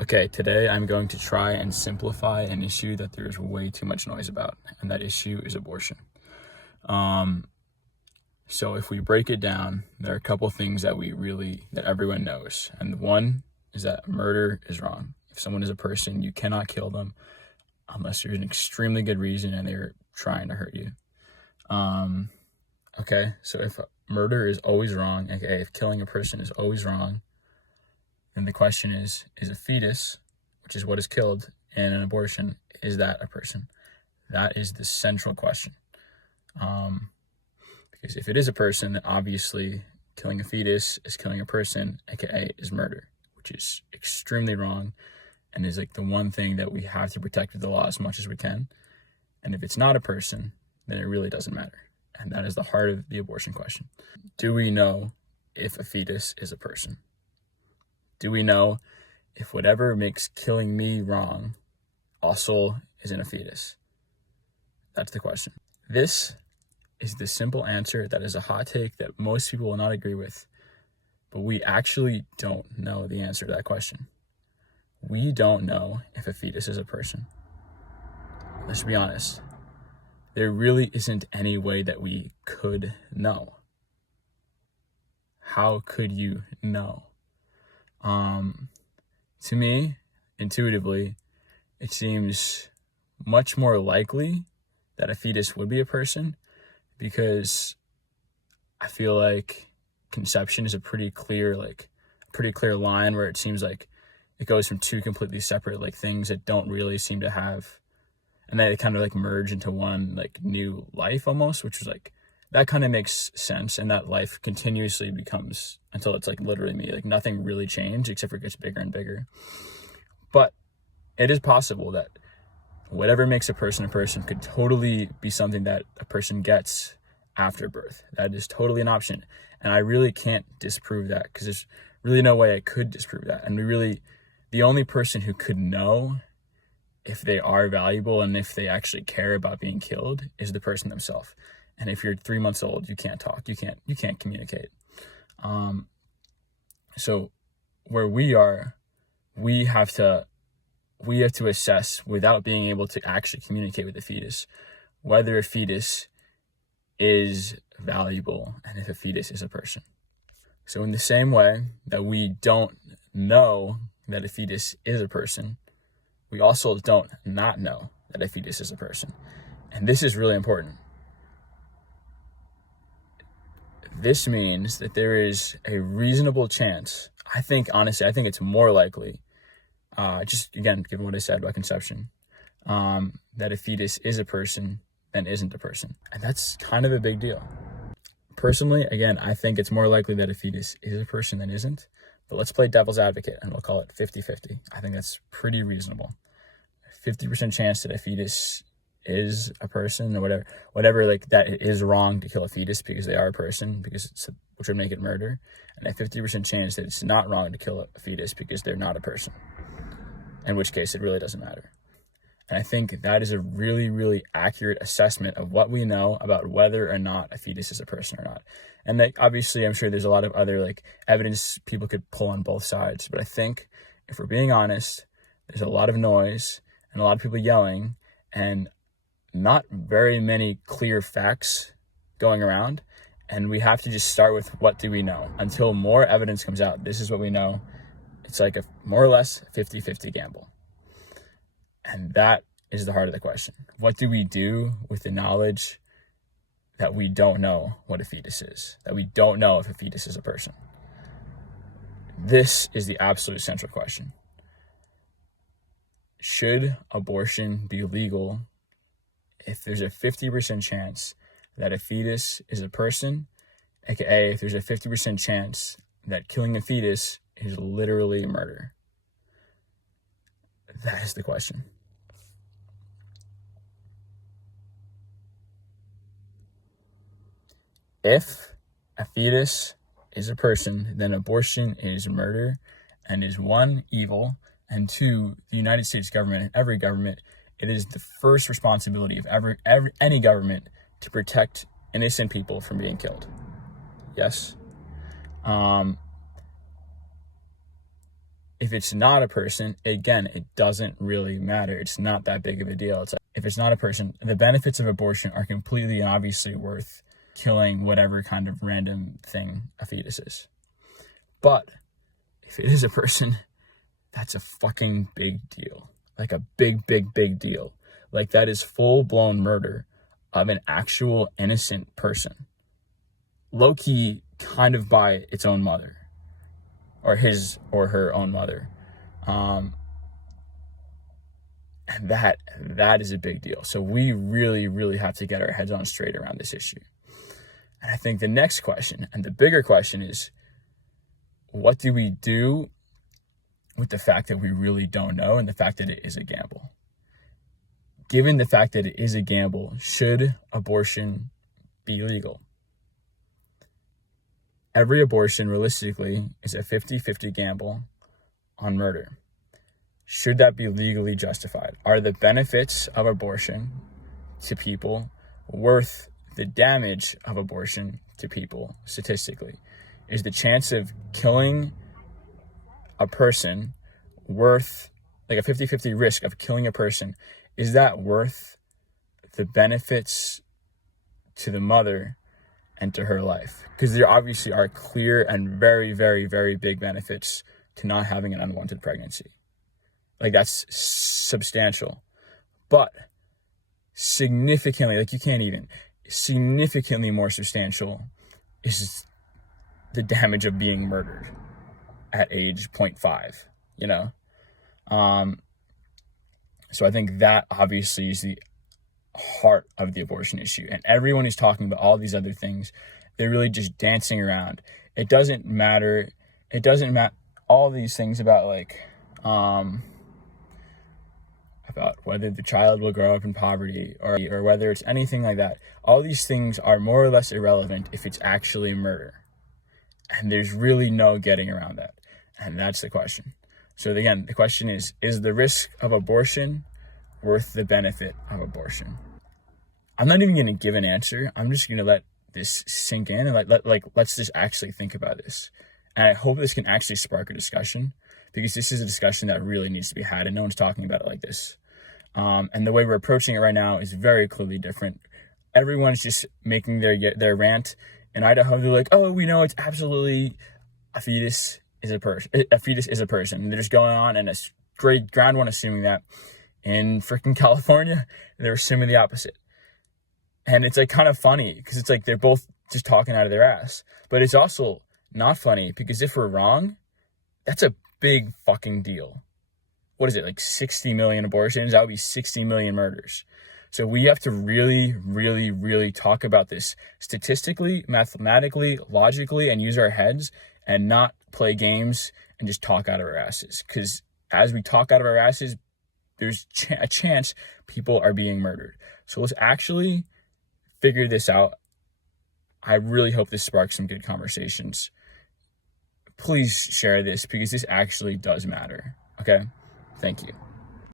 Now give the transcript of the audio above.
Okay, today I'm going to try and simplify an issue that there's way too much noise about, and that issue is abortion. So if we break it down, there are a couple things that everyone knows. And one is that murder is wrong. If someone is a person, you cannot kill them unless there's an extremely good reason and they're trying to hurt you. Okay, so if murder is always wrong, aka if killing a person is always wrong, then the question is a fetus, which is what is killed, and an abortion, is that a person? That is the central question. Because if it is a person, then obviously killing a fetus is killing a person, aka is murder, which is extremely wrong and is like the one thing that we have to protect with the law as much as we can. And if it's not a person, then it really doesn't matter. And that is the heart of the abortion question. Do we know if a fetus is a person? Do we know if whatever makes killing me wrong also is in a fetus? That's the question. This is the simple answer that is a hot take that most people will not agree with, but we actually don't know the answer to that question. We don't know if a fetus is a person. Let's be honest. There really isn't any way that we could know. How could you know? To me, intuitively, it seems much more likely that a fetus would be a person, because I feel like conception is a pretty clear line where it seems like it goes from two completely separate things that don't really seem to have, and they kind of merge into one new life almost, which is that kind of makes sense. And that life continuously becomes, until it's literally me, nothing really changed except for it gets bigger and bigger. But it is possible that whatever makes a person could totally be something that a person gets after birth. That is totally an option. And I really can't disprove that, because there's really no way I could disprove that. And the only person who could know if they are valuable and if they actually care about being killed is the person themselves. And if you're 3 months old, you can't talk, you can't communicate. So where we are, we have to assess, without being able to actually communicate with the fetus, whether a fetus is valuable and if a fetus is a person. So in the same way that we don't know that a fetus is a person, we also don't not know that a fetus is a person. And this is really important. This means that there is a reasonable chance, honestly, I think it's more likely, just again, given what I said about conception, that a fetus is a person than isn't a person. And that's kind of a big deal. Personally, again, I think it's more likely that a fetus is a person than isn't, but let's play devil's advocate and we'll call it 50-50. I think that's pretty reasonable. 50% chance that a fetus is a person, or whatever that it is wrong to kill a fetus because they are a person, which would make it murder, and a 50% chance that it's not wrong to kill a fetus because they're not a person, in which case it really doesn't matter. And I think that is a really, really accurate assessment of what we know about whether or not a fetus is a person or not. And obviously, I'm sure there's a lot of other evidence people could pull on both sides, but I think if we're being honest, there's a lot of noise and a lot of people yelling and not very many clear facts going around. And we have to just start with, what do we know? Until more evidence comes out, this is what we know. It's a more or less 50-50 gamble. And that is the heart of the question. What do we do with the knowledge that we don't know what a fetus is? That we don't know if a fetus is a person? This is the absolute central question. Should abortion be legal if there's a 50% chance that a fetus is a person, aka if there's a 50% chance that killing a fetus is literally murder? That is the question. If a fetus is a person, then abortion is murder, and is one, evil, and two, the United States government and every government, it is the first responsibility of any government to protect innocent people from being killed. Yes. If it's not a person, again, it doesn't really matter. It's not that big of a deal. It's like, if it's not a person, the benefits of abortion are completely and obviously worth killing whatever kind of random thing a fetus is. But if it is a person, that's a fucking big deal. Like a big, big, big deal. Like that is full-blown murder of an actual innocent person. Low-key, kind of by its own mother. Or his or her own mother. And that is a big deal. So we really, really have to get our heads on straight around this issue. And I think the next question, and the bigger question, is what do we do with the fact that we really don't know and the fact that it is a gamble? Given the fact that it is a gamble, should abortion be legal? Every abortion, realistically, is a 50-50 gamble on murder. Should that be legally justified? Are the benefits of abortion to people worth the damage of abortion to people statistically? Is the chance of killing a person worth, like a 50-50 risk of killing a person, is that worth the benefits to the mother and to her life? Because there obviously are clear and very, very, very big benefits to not having an unwanted pregnancy. Like that's substantial. But significantly, like you can't even, significantly more substantial is the damage of being murdered at age 0.5, you know? So I think that obviously is the heart of the abortion issue. And everyone is talking about all these other things. They're really just dancing around. It doesn't matter. It doesn't matter. All these things about like, about whether the child will grow up in poverty or whether it's anything like that. All these things are more or less irrelevant if it's actually murder. And there's really no getting around that. And that's the question. So again, the question is the risk of abortion worth the benefit of abortion? I'm not even going to give an answer. I'm just going to let this sink in and let's just actually think about this. And I hope this can actually spark a discussion, because this is a discussion that really needs to be had and no one's talking about it like this. And the way we're approaching it right now is very clearly different. Everyone's just making their rant. In Idaho, they're like, oh, we know it's absolutely a fetus is a person. A fetus is a person. And they're just going on, and a great ground one assuming that. In freaking California, they're assuming the opposite. And it's like kind of funny because it's like they're both just talking out of their ass. But it's also not funny because if we're wrong, that's a big fucking deal. What is it, like 60 million abortions? That would be 60 million murders. So we have to really, really, really talk about this statistically, mathematically, logically, and use our heads and not play games and just talk out of our asses. Because as we talk out of our asses, there's a chance people are being murdered. So let's actually figure this out. I really hope this sparks some good conversations. Please share this because this actually does matter. Okay? Thank you.